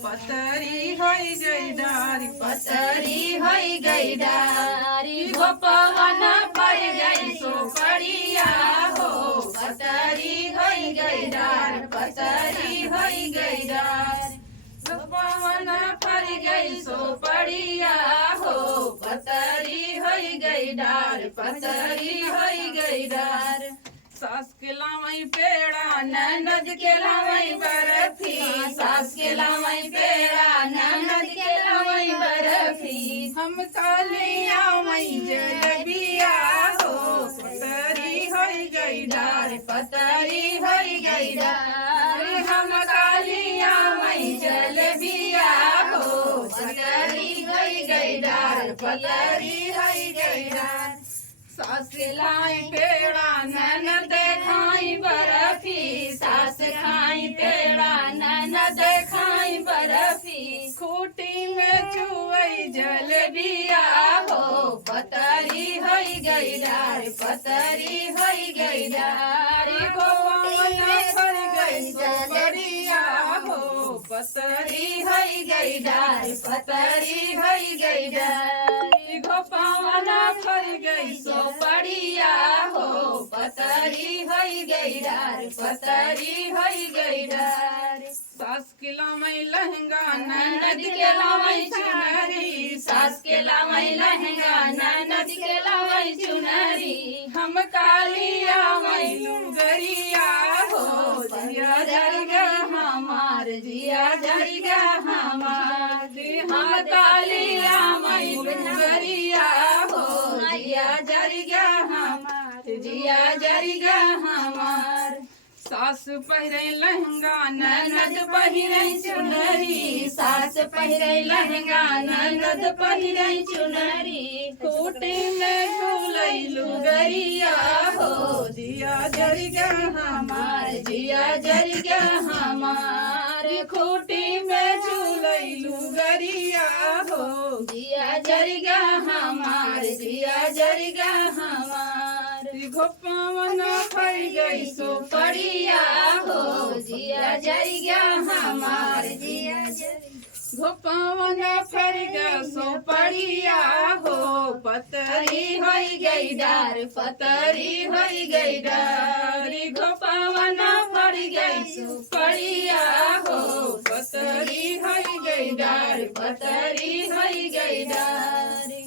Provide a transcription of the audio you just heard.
पतरी होई गई डारी पतरी होई गई डारी हो पवन पर गई सोपड़िया हो पतरी होई गई डार पतरी होई गई डार पवन पर गई सोपड़िया हो पतरी होई गई डार पतरी होई गई डार सास के लावई पेड़ा ननद के लावई बर्फी सास के लावई पेड़ा ननद के लावई बर्फी हम कालिया मई जलबिया हो पतरी होई गई डारी पतरी होई गई डार हम कालिया मई जलेबिया हो पतरी होई गई डार पतरी होई गई डार सास के लाई पेड़ा ननद खाई बर्फी सास खाई पेड़ा ननद खाई बर्फी खूटी में चुवई जलेबिया हो पतरी होई गई डार पतरी होई गई डार पवन पर गई जलेबिया हो पतरी पतरी होई गई डार पतरी होई गई डार पवन पर गई सोपड़िया हो पतरी होई गई डार पतरी होई गई डार सास के लावई लहंगा ननद के लावई चुनरी सास के लावई लहंगा ननद के लावई चुनरी हम कालिया मई लुगरिया हो जिया जरिगा हमार जिया जरिगा हमार हम कालिया मई लुगरिया हो जिया जरिगा हमार जिया जरिगा हमार सास पहिरे लहंगा ननद पहिरै चुनरी सास पहिरै लहंगा ननद पहिरै चुनरी खूटी में झूलई लुगरिया हो दिया जरिगा हमार जिया जरिगा हमार खूटी में झूलई लुगरिया हो जिया जरिगा हमार जिया जरिगा हमार पवन पर गई सोपड़िया हो जिया जरिगा हमार जिया पवन पर गई सोपड़िया हो पतरी होई गई डार पतरी होई गई डारी पवन पड़ गई सुपड़िया हो पतरी होई गई डार पतरी होई गई डारी